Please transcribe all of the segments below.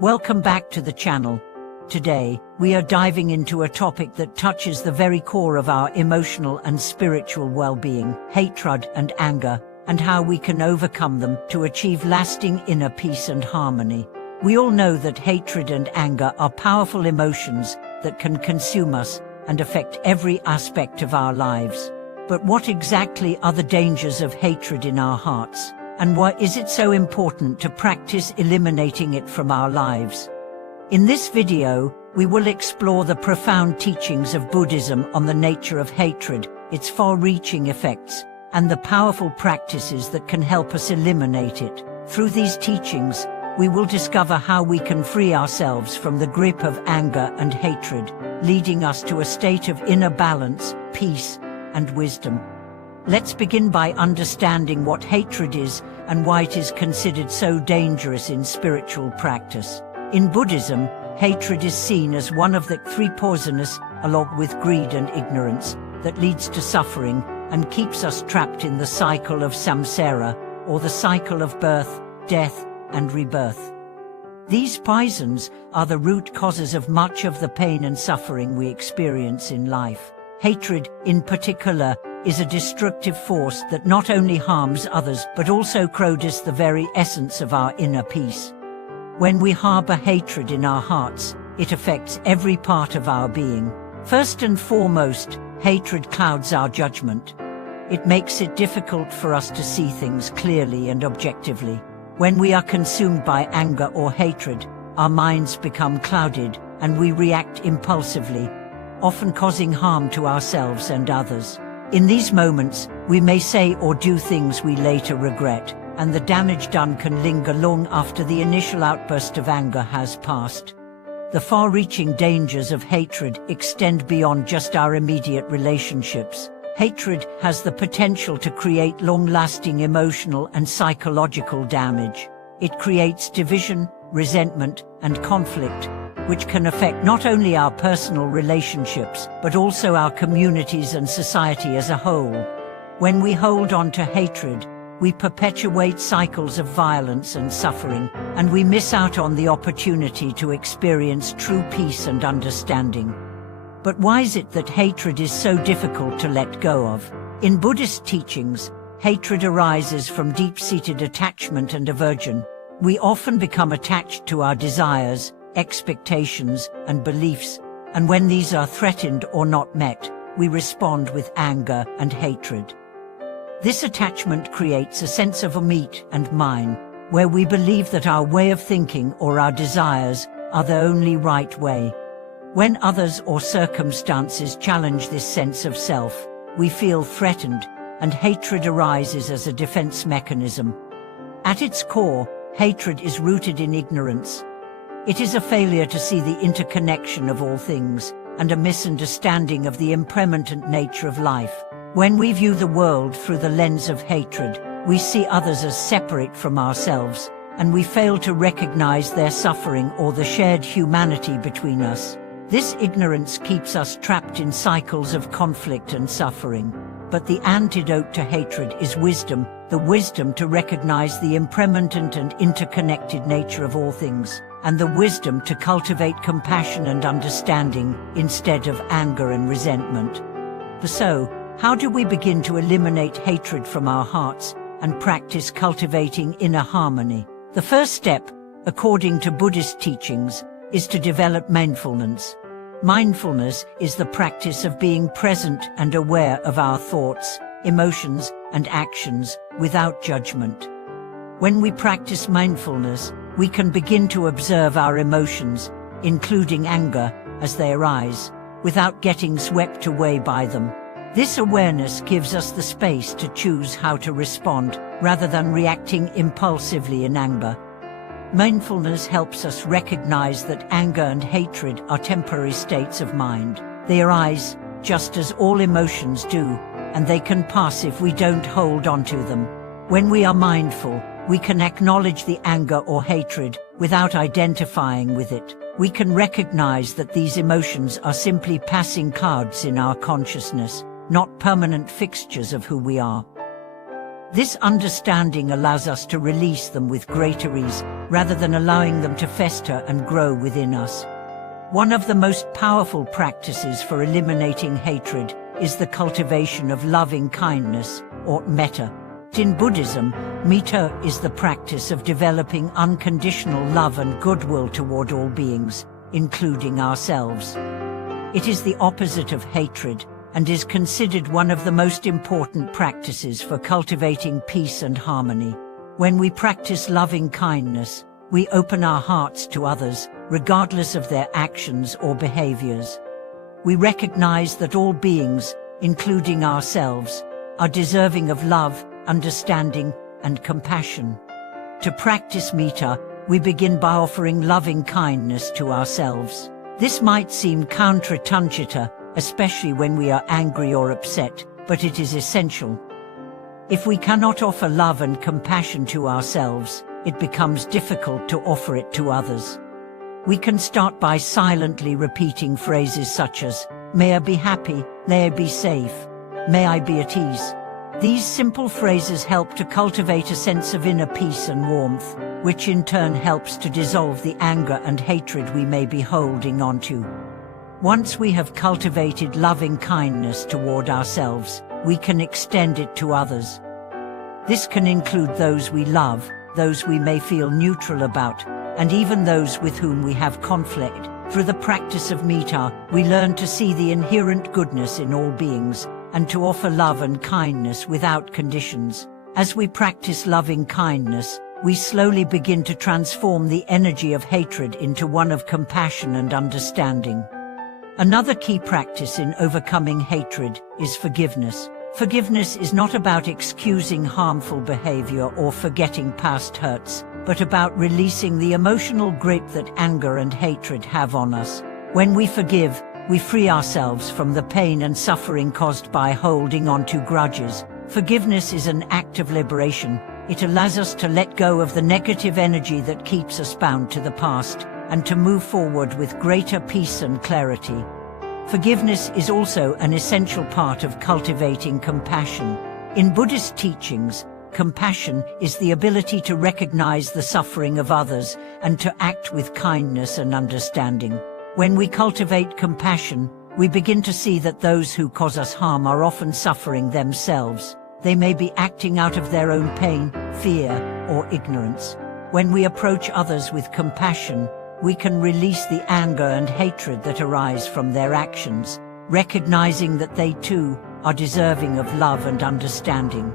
Welcome back to the channel. Today, we are diving into a topic that touches the very core of our emotional and spiritual well-being, hatred and anger, and how we can overcome them to achieve lasting inner peace and harmony. We all know that hatred and anger are powerful emotions that can consume us and affect every aspect of our lives. But what exactly are the dangers of hatred in our hearts? And why is it so important to practice eliminating it from our lives? In this video, we will explore the profound teachings of Buddhism on the nature of hatred, its far-reaching effects, and the powerful practices that can help us eliminate it. Through these teachings, we will discover how we can free ourselves from the grip of anger and hatred, leading us to a state of inner balance, peace, and wisdom. Let's begin by understanding what hatred is and why it is considered so dangerous in spiritual practice. In Buddhism, hatred is seen as one of the three poisonous, along with greed and ignorance, that leads to suffering and keeps us trapped in the cycle of samsara, or the cycle of birth, death, and rebirth. These poisons are the root causes of much of the pain and suffering we experience in life. Hatred, in particular, is a destructive force that not only harms others but also corrodes the very essence of our inner peace. When we harbor hatred in our hearts, it affects every part of our being. First and foremost, hatred clouds our judgment. It makes it difficult for us to see things clearly and objectively. When we are consumed by anger or hatred, our minds become clouded and we react impulsively, often causing harm to ourselves and others. In these moments, we may say or do things we later regret, and the damage done can linger long after the initial outburst of anger has passed. The far-reaching dangers of hatred extend beyond just our immediate relationships. Hatred has the potential to create long-lasting emotional and psychological damage. It creates division, resentment, and conflict, which can affect not only our personal relationships, but also our communities and society as a whole. When we hold on to hatred, we perpetuate cycles of violence and suffering, and we miss out on the opportunity to experience true peace and understanding. But why is it that hatred is so difficult to let go of? In Buddhist teachings, hatred arises from deep-seated attachment and aversion. We often become attached to our desires, expectations, and beliefs, and when these are threatened or not met, we respond with anger and hatred. This attachment creates a sense of a me and mine, where we believe that our way of thinking or our desires are the only right way. When others or circumstances challenge this sense of self, we feel threatened, and hatred arises as a defense mechanism. At its core, hatred is rooted in ignorance. It is a failure to see the interconnection of all things, and a misunderstanding of the impermanent nature of life. When we view the world through the lens of hatred, we see others as separate from ourselves, and we fail to recognize their suffering or the shared humanity between us. This ignorance keeps us trapped in cycles of conflict and suffering. But the antidote to hatred is wisdom, the wisdom to recognize the impermanent and interconnected nature of all things, and the wisdom to cultivate compassion and understanding instead of anger and resentment. So, how do we begin to eliminate hatred from our hearts and practice cultivating inner harmony? The first step, according to Buddhist teachings, is to develop mindfulness. Mindfulness is the practice of being present and aware of our thoughts, emotions, and actions without judgment. When we practice mindfulness, we can begin to observe our emotions, including anger, as they arise, without getting swept away by them. This awareness gives us the space to choose how to respond, rather than reacting impulsively in anger. Mindfulness helps us recognize that anger and hatred are temporary states of mind. They arise, just as all emotions do, and they can pass if we don't hold on to them. When we are mindful, we can acknowledge the anger or hatred without identifying with it. We can recognize that these emotions are simply passing clouds in our consciousness, not permanent fixtures of who we are. This understanding allows us to release them with greater ease, rather than allowing them to fester and grow within us. One of the most powerful practices for eliminating hatred is the cultivation of loving kindness, or metta. In Buddhism, metta is the practice of developing unconditional love and goodwill toward all beings, including ourselves. It is the opposite of hatred, and is considered one of the most important practices for cultivating peace and harmony. When we practice loving kindness, we open our hearts to others, regardless of their actions or behaviors. We recognize that all beings, including ourselves, are deserving of love, understanding, and compassion. To practice metta, we begin by offering loving kindness to ourselves. This might seem counterintuitive, especially when we are angry or upset, but it is essential. If we cannot offer love and compassion to ourselves, it becomes difficult to offer it to others. We can start by silently repeating phrases such as, "May I be happy, may I be safe, may I be at ease." These simple phrases help to cultivate a sense of inner peace and warmth, which in turn helps to dissolve the anger and hatred we may be holding onto. Once we have cultivated loving kindness toward ourselves, we can extend it to others. This can include those we love, those we may feel neutral about, and even those with whom we have conflict. Through the practice of metta, we learn to see the inherent goodness in all beings, and to offer love and kindness without conditions. As we practice loving kindness, we slowly begin to transform the energy of hatred into one of compassion and understanding. Another key practice in overcoming hatred is forgiveness. Forgiveness is not about excusing harmful behavior or forgetting past hurts, but about releasing the emotional grip that anger and hatred have on us. When we forgive, we free ourselves from the pain and suffering caused by holding on to grudges. Forgiveness is an act of liberation. It allows us to let go of the negative energy that keeps us bound to the past, and to move forward with greater peace and clarity. Forgiveness is also an essential part of cultivating compassion. In Buddhist teachings, compassion is the ability to recognize the suffering of others and to act with kindness and understanding. When we cultivate compassion, we begin to see that those who cause us harm are often suffering themselves. They may be acting out of their own pain, fear, or ignorance. When we approach others with compassion, we can release the anger and hatred that arise from their actions, recognizing that they too are deserving of love and understanding.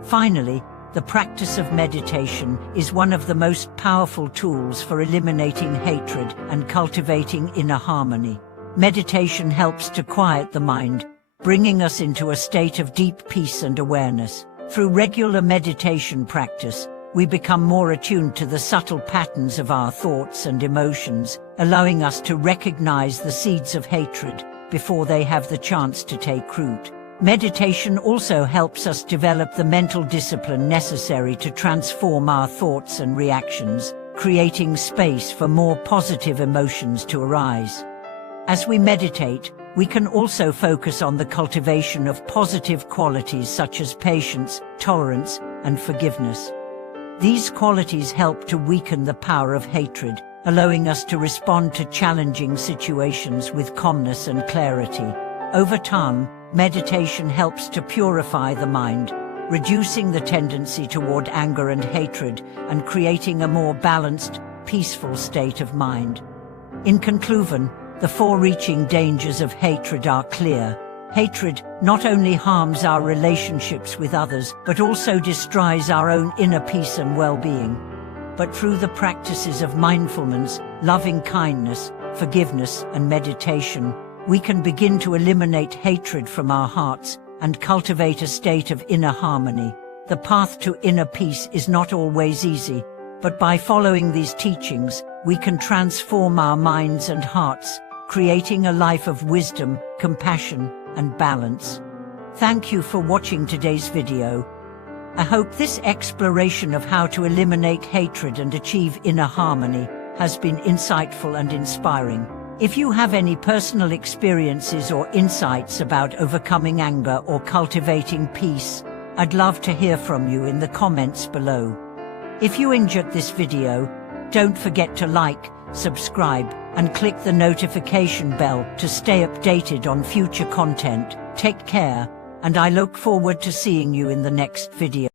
Finally, the practice of meditation is one of the most powerful tools for eliminating hatred and cultivating inner harmony. Meditation helps to quiet the mind, bringing us into a state of deep peace and awareness. Through regular meditation practice, we become more attuned to the subtle patterns of our thoughts and emotions, allowing us to recognize the seeds of hatred before they have the chance to take root. Meditation also helps us develop the mental discipline necessary to transform our thoughts and reactions, creating space for more positive emotions to arise. As we meditate, we can also focus on the cultivation of positive qualities such as patience, tolerance, and forgiveness. These qualities help to weaken the power of hatred, allowing us to respond to challenging situations with calmness and clarity. Over time, meditation helps to purify the mind, reducing the tendency toward anger and hatred, and creating a more balanced, peaceful state of mind. In conclusion, the far-reaching dangers of hatred are clear. Hatred not only harms our relationships with others, but also destroys our own inner peace and well-being. But through the practices of mindfulness, loving kindness, forgiveness, and meditation, we can begin to eliminate hatred from our hearts and cultivate a state of inner harmony. The path to inner peace is not always easy, but by following these teachings, we can transform our minds and hearts, creating a life of wisdom, compassion, and balance. Thank you for watching today's video. I hope this exploration of how to eliminate hatred and achieve inner harmony has been insightful and inspiring. If you have any personal experiences or insights about overcoming anger or cultivating peace, I'd love to hear from you in the comments below. If you enjoyed this video, don't forget to like, subscribe, and click the notification bell to stay updated on future content. Take care, and I look forward to seeing you in the next video.